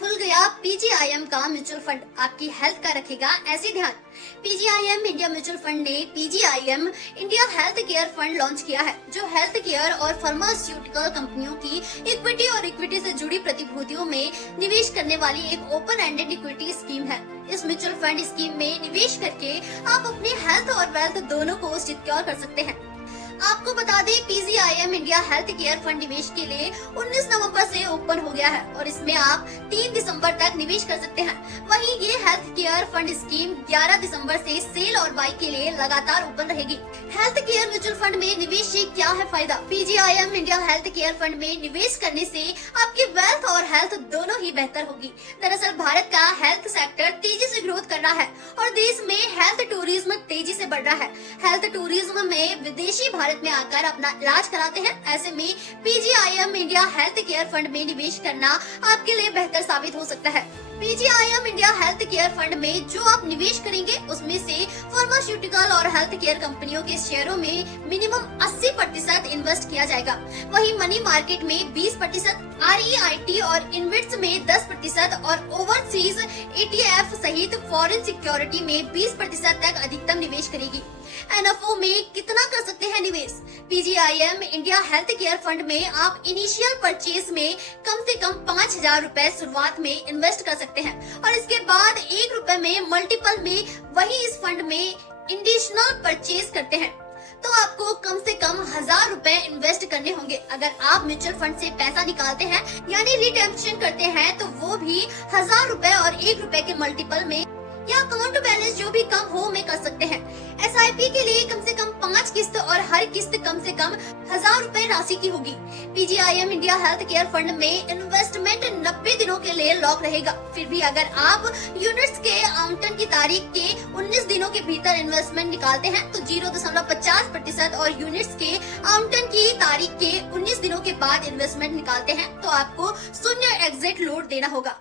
खुल गया पीजीआईएम का म्यूचुअल फंड, आपकी हेल्थ का रखेगा ऐसे ध्यान। पीजीआईएम इंडिया म्यूचुअल फंड ने PGIM India health care fund launch किया है, जो हेल्थ केयर और फार्मास्यूटिकल कंपनियों की इक्विटी और इक्विटी से जुड़ी प्रतिभूतियों में निवेश करने वाली एक ओपन एंडेड इक्विटी स्कीम है। इस म्यूचुअल फंड स्कीम में निवेश करके आप अपनी हेल्थ और वेल्थ दोनों को सिक्योर कर सकते हैं। आपको बता दें, PGIM India health care fund निवेश के लिए 19 नवंबर से ओपन हो गया है और इसमें आप 3 दिसंबर तक निवेश कर सकते हैं। वहीं ये हेल्थ केयर फंड स्कीम 11 दिसंबर से सेल और बाई के लिए लगातार ओपन रहेगी। हेल्थ केयर म्यूचुअल फंड में निवेश से क्या है फायदा? PGIM India health care fund में निवेश करने से आपकी वेल्थ और हेल्थ दोनों ही बेहतर होगी। दरअसल भारत का हेल्थ सेक्टर तेजी से ग्रोथ कर रहा है और देश में हेल्थ टूरिज्म तेजी से बढ़ रहा है। हेल्थ टूरिज्म में विदेशी भारत में आकर अपना इलाज कराते हैं। ऐसे में PGIM India health care fund में निवेश करना आपके लिए बेहतर साबित हो सकता है। PGIM India health care fund में जो आप निवेश करेंगे उसमें से फार्मास्यूटिकल और हेल्थ केयर कंपनियों के शेयरों में मिनिमम 80% इन्वेस्ट किया जाएगा। वहीं मनी मार्केट में 20%, REIT और इन्वेट्स में 10% और ओवरसीज ETF सहित फॉरेन सिक्योरिटी में 20% तक अधिकतम निवेश करेगी। NFO में कितना कर सकते हैं निवेश? PGIM India health care fund में आप इनिशियल परचेज में कम से कम 5,000 रूपए शुरुआत में इन्वेस्ट कर सकते हैं और इसके बाद 1 रुपए में मल्टीपल में वही इस फंड में एडिशनल परचेज करते हैं तो आपको कम से कम 1,000 रूपए इन्वेस्ट करने होंगे। अगर आप म्यूचुअल फंड से पैसा निकालते हैं यानी रिटेंशन करते हैं तो वो भी 1,000 रूपए और 1 रुपए के मल्टीपल में या अकाउंट बैलेंस जो भी कम हो में कर सकते हैं। SIP के लिए कम से कम 5 किस्त और हर किस्त कम से कम 1,000 रूपए राशि की होगी। PGIM India health care fund में इन्वेस्टमेंट 90 दिनों के लिए लॉक रहेगा। फिर भी अगर आप यूनिट्स के आवंटन की तारीख के 19 दिनों के भीतर इन्वेस्टमेंट निकालते हैं तो 0.50% और यूनिट्स के आवंटन की तारीख के 19 दिनों के बाद इन्वेस्टमेंट निकालते हैं तो आपको 0 एग्जिट लोड देना होगा।